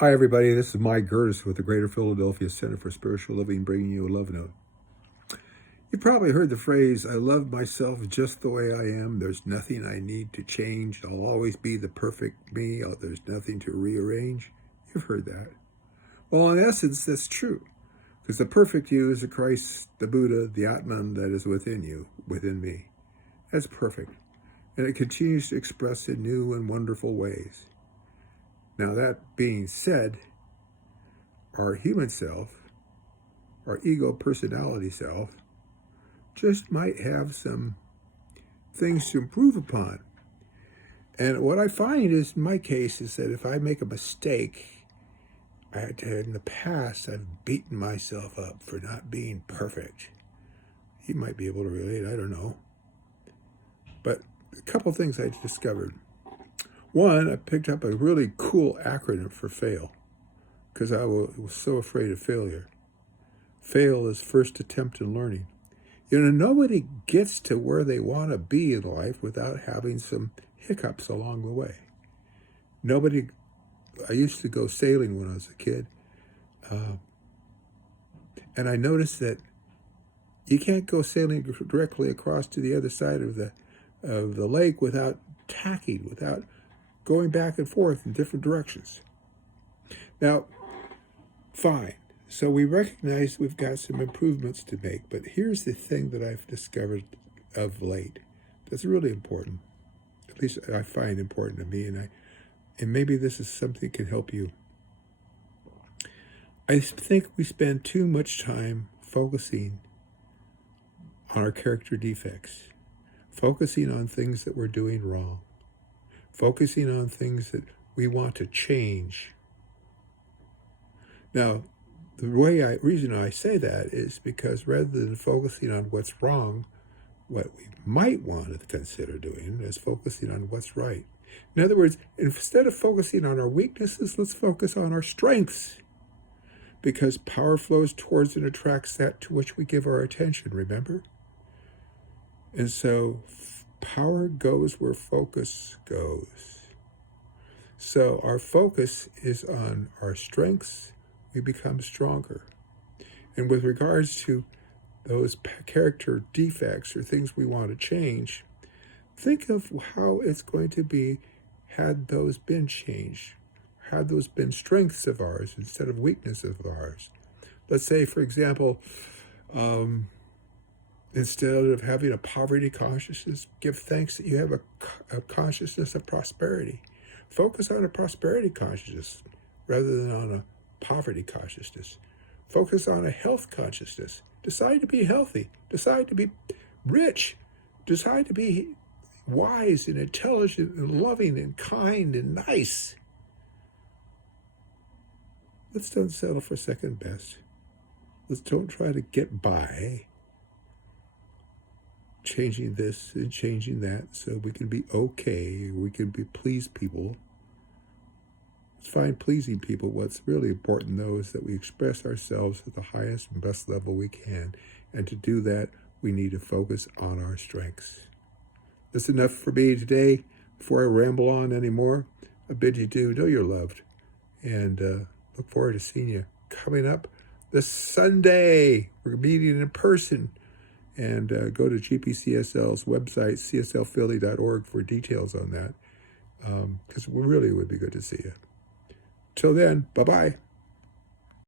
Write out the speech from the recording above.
Hi, everybody. This is Mike Gerdes with the Greater Philadelphia Center for Spiritual Living, bringing you a love note. You've probably heard the phrase, I love myself just the way I am. There's nothing I need to change. I'll always be the perfect me. There's nothing to rearrange. You've heard that. Well, in essence, that's true. Because the perfect you is the Christ, the Buddha, the Atman that is within you, within me. That's perfect. And it continues to express in new and wonderful ways. Now, that being said, our human self, our ego personality self, just might have some things to improve upon. And what I find is, in my case, is that if I make a mistake, in the past, I've beaten myself up for not being perfect. You might be able to relate, I don't know. But a couple things I discovered. One, I picked up a really cool acronym for FAIL, because I was so afraid of failure. FAIL is first attempt in learning. Nobody gets to where they want to be in life without having some hiccups along the way. I used to go sailing when I was a kid, and I noticed that you can't go sailing directly across to the other side of the lake without tacking, without going back and forth in different directions. Now, fine. So we recognize we've got some improvements to make, but here's the thing that I've discovered of late that's really important. At least I find important to me, and maybe this is something that can help you. I think we spend too much time focusing on our character defects, focusing on things that we're doing wrong, focusing on things that we want to change. Now, the reason I say that is because rather than focusing on what's wrong, what we might want to consider doing is focusing on what's right. In other words, instead of focusing on our weaknesses, let's focus on our strengths. Because power flows towards and attracts that to which we give our attention, remember? And so power goes where focus goes. So our focus is on our strengths, we become stronger. And with regards to those character defects or things we want to change, think of how it's going to be had those been changed, had those been strengths of ours instead of weaknesses of ours. Let's say, for example, instead of having a poverty consciousness, give thanks that you have a consciousness of prosperity. Focus on a prosperity consciousness rather than on a poverty consciousness. Focus on a health consciousness. Decide to be healthy. Decide to be rich. Decide to be wise and intelligent and loving and kind and nice. Let's don't settle for second best. Let's don't try to get by, changing this and changing that so we can be okay, we can please people. Let's find pleasing people. What's really important, though, is that we express ourselves at the highest and best level we can. And to do that, we need to focus on our strengths. That's enough for me today. Before I ramble on anymore, I bid you do know you're loved. And look forward to seeing you coming up this Sunday. We're meeting in person. And go to GPCSL's website, cslphilly.org, for details on that. Because it really would be good to see you. Till then, bye-bye.